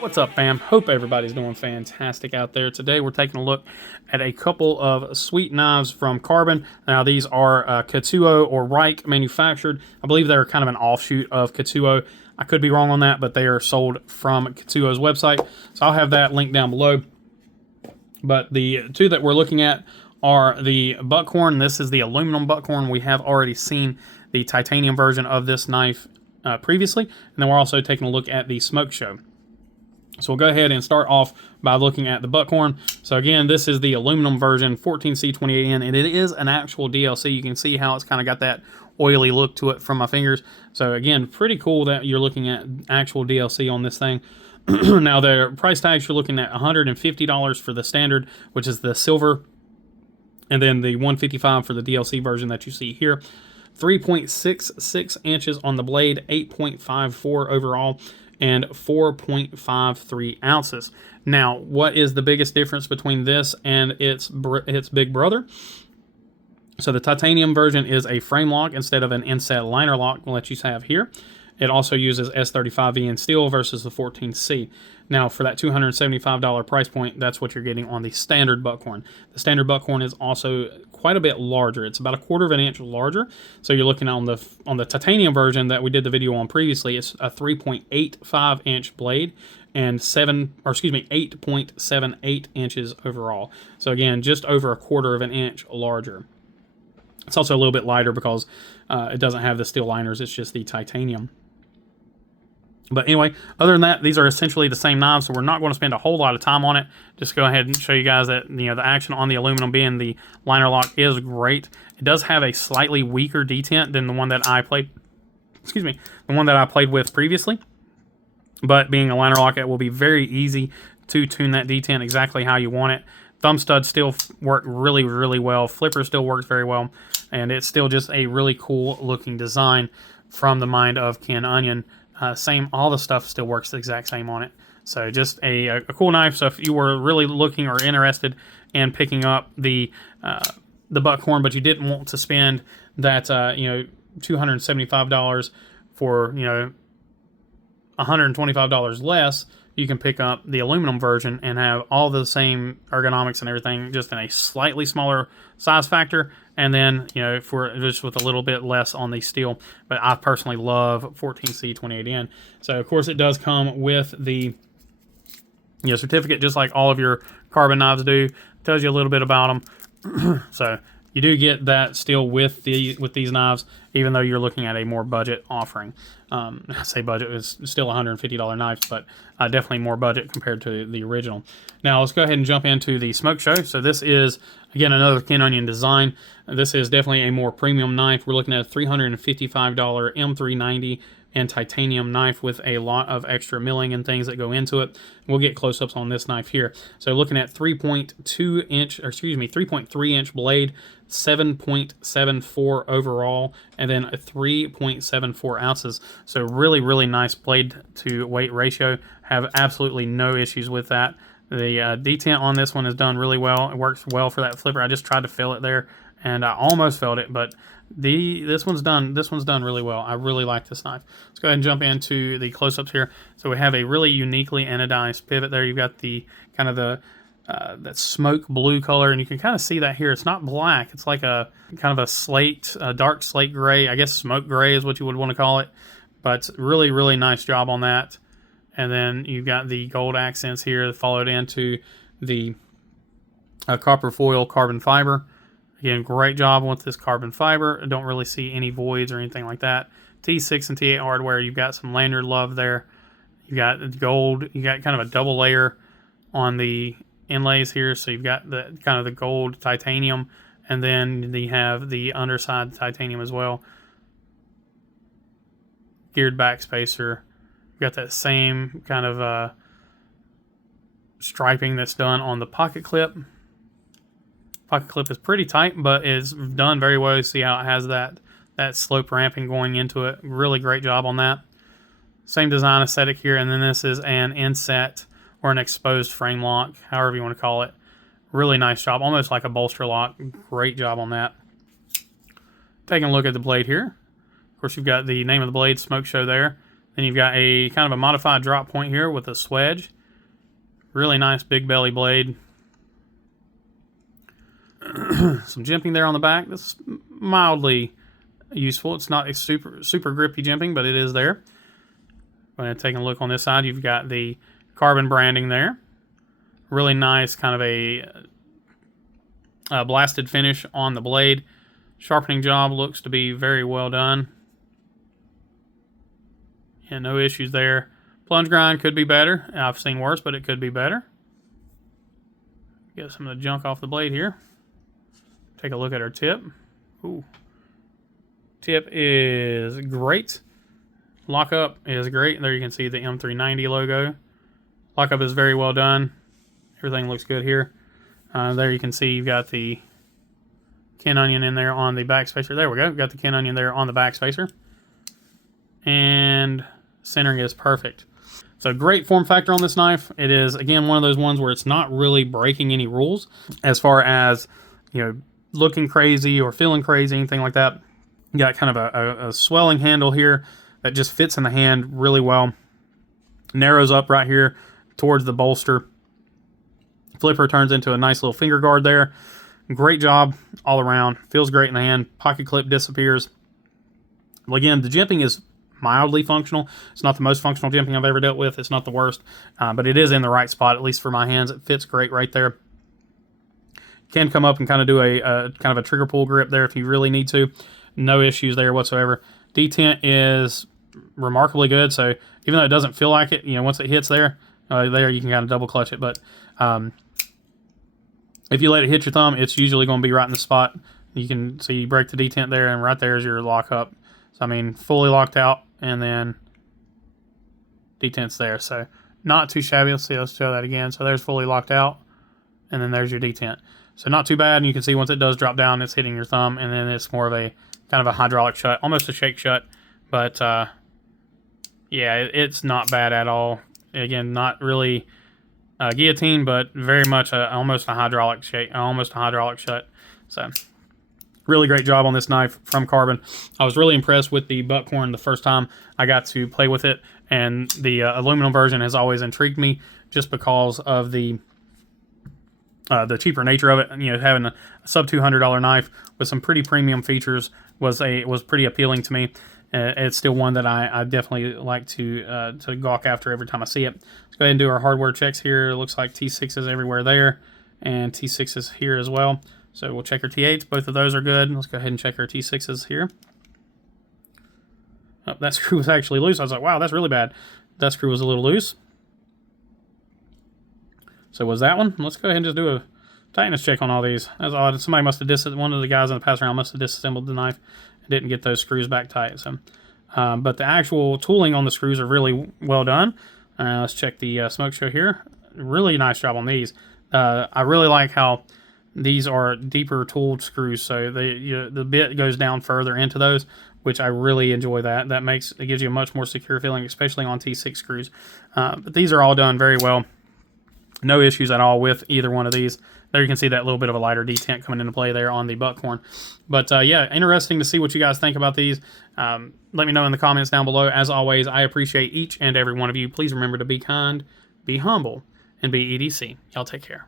What's up, fam? Hope everybody's doing fantastic out there. Today we're taking a look at a couple of sweet knives from Karbon. Now these are Katsuo or Reich manufactured. I believe they're kind of an offshoot of Katsuo. I could be wrong on that, but they are sold from Katsuo's website. So I'll have that linked down below. But the two that we're looking at are the Buckhorn. This is the aluminum Buckhorn. We have already seen the titanium version of this knife previously. And then we're also taking a look at the Smokeshow. So we'll go ahead and start off by looking at the Buckhorn. So again, this is the aluminum version, 14C28N, and it is an actual DLC. You can see how it's kind of got that oily look to it from my fingers. So again, pretty cool that you're looking at actual DLC on this thing. Now the price tags, you're looking at $150 for the standard, which is the silver, and then the $155 for the DLC version that you see here. 3.66 inches on the blade, 8.54 overall, and 4.53 ounces. Now, what is the biggest difference between this and its big brother? So the titanium version is a frame lock instead of an inset liner lock that you have here. It also uses S35V in steel versus the 14C. Now, for that $275 price point, that's what you're getting on the standard Buckhorn. The standard Buckhorn is also quite a bit larger. It's about 1/4 of an inch larger. So you're looking on the titanium version that we did the video on previously. It's a 3.85 inch blade and 8.78 inches overall. So again, just over 1/4 of an inch larger. It's also a little bit lighter because it doesn't have the steel liners. It's just the titanium. But anyway, other than that, these are essentially the same knives, so we're not going to spend a whole lot of time on it. Just go ahead and show you guys that, you know, the action on the aluminum being the liner lock is great. It does have a slightly weaker detent than the one that I played, the one that I played with previously. But being a liner lock, it will be very easy to tune that detent exactly how you want it. Thumb studs still work really, really well. Flipper still works very well. And it's still just a really cool looking design from the mind of Ken Onion. All the stuff still works the exact same on it. So just a cool knife. So if you were really looking or interested in picking up the Buckhorn, but you didn't want to spend that $275 for $125 less, you can pick up the aluminum version and have all the same ergonomics and everything, just in a slightly smaller size factor, and then for just with a little bit less on the steel. But I personally love 14C28N. So of course it does come with the certificate, just like all of your Karbon knives do. Tells you a little bit about them. So you do get that still with these knives, even though you're looking at a more budget offering. I say budget, is still a $150 knife, but definitely more budget compared to the original. Now let's go ahead and jump into the Smokeshow. So this is, again, another Ken Onion design. This is definitely a more premium knife. We're looking at a $355 M390 and titanium knife with a lot of extra milling and things that go into it. We'll get close-ups on this knife here. So looking at 3.3 inch blade, 7.74 overall, and then a 3.74 ounces. So really, really nice blade to weight ratio. Have absolutely no issues with that. The detent on this one is done really well. It works well for that flipper. I just tried to fill it there, and I almost filled it, but this one's done really well. I really like this knife. Let's go ahead and jump into the close-ups here. So we have a really uniquely anodized pivot there. You've got the kind of that smoke blue color, and you can kind of see that here. It's not black. It's like a kind of a slate, dark slate gray. I guess smoke gray is what you would want to call it. But really, really nice job on that. And then you've got the gold accents here followed into the copper foil carbon fiber. Again, great job with this carbon fiber. I don't really see any voids or anything like that. T6 and T8 hardware, you've got some lanyard love there. You've got gold. You got kind of a double layer on the inlays here. So you've got the kind of the gold titanium, and then you have the underside titanium as well. Geared back spacer. You've got that same kind of striping that's done on the pocket clip. Pocket clip is pretty tight, but it's done very well. You see how it has that slope ramping going into it. Really great job on that. Same design aesthetic here, and then this is an inset or an exposed frame lock, however you want to call it. Really nice job, almost like a bolster lock. Great job on that. Taking a look at the blade here. Of course, you've got the name of the blade, Smokeshow there. Then you've got a kind of a modified drop point here with a swedge. Really nice big belly blade. Some jimping there on the back. That's mildly useful. It's not a super grippy jimping, but it is there. Taking a look on this side, you've got the Karbon branding there. Really nice kind of a blasted finish on the blade. Sharpening job looks to be very well done. Yeah, no issues there. Plunge grind could be better. I've seen worse, but it could be better. Get some of the junk off the blade here. Take a look at our tip. Ooh. Tip is great. Lockup is great. There you can see the M390 logo. Lockup is very well done. Everything looks good here. There you can see you've got the Ken Onion in there on the back spacer. There we go. We've got the Ken Onion there on the back spacer. And centering is perfect. So great form factor on this knife. It is, again, one of those ones where it's not really breaking any rules as far as, you know, looking crazy or feeling crazy, anything like that. You got kind of a swelling handle here that just fits in the hand really well. Narrows up right here towards the bolster. Flipper turns into a nice little finger guard there. Great job all around. Feels great in the hand. Pocket clip disappears. Well, again, the jimping is mildly functional. It's not the most functional jimping I've ever dealt with. It's not the worst, but it is in the right spot, at least for my hands. It fits great right there. Can come up and kind of do a kind of a trigger pull grip there if you really need to. No issues there whatsoever. Detent is remarkably good, so even though it doesn't feel like it, you know, once it hits there, you can kind of double clutch it, but if you let it hit your thumb, it's usually going to be right in the spot. You can see you break the detent there, and right there is your lock up. So, I mean, fully locked out, and then detent's there. So, not too shabby. Let's show that again. So, there's fully locked out, and then there's your detent. So, not too bad, and you can see once it does drop down, it's hitting your thumb, and then it's more of a kind of a hydraulic shut, almost a shake shut. But, yeah, it's not bad at all. Again, not really guillotine, but very much almost a hydraulic shake, almost a hydraulic shut. So, really great job on this knife from Karbon. I was really impressed with the Buckhorn the first time I got to play with it, and the aluminum version has always intrigued me just because of the cheaper nature of it. You know, having a sub $200 knife with some pretty premium features was pretty appealing to me. It's still one that I definitely like to gawk after every time I see it. Let's go ahead and do our hardware checks here. It looks like T6s everywhere there, and T6s here as well. So we'll check our T8s. Both of those are good. Let's go ahead and check our T6s here. Oh, that screw was actually loose. I was like, wow, that's really bad. That screw was a little loose. So was that one? Let's go ahead and just do a tightness check on all these. That's odd. Somebody must have one of the guys in the pass around must have disassembled the knife and didn't get those screws back tight. So, but the actual tooling on the screws are really well done. Let's check the Smokeshow here. Really nice job on these. I really like how these are deeper tooled screws, so the bit goes down further into those, which I really enjoy. It gives you a much more secure feeling, especially on T6 screws. But these are all done very well. No issues at all with either one of these. There you can see that little bit of a lighter detent coming into play there on the Buckhorn. But yeah, interesting to see what you guys think about these. Let me know in the comments down below. As always, I appreciate each and every one of you. Please remember to be kind, be humble, and be EDC. Y'all take care.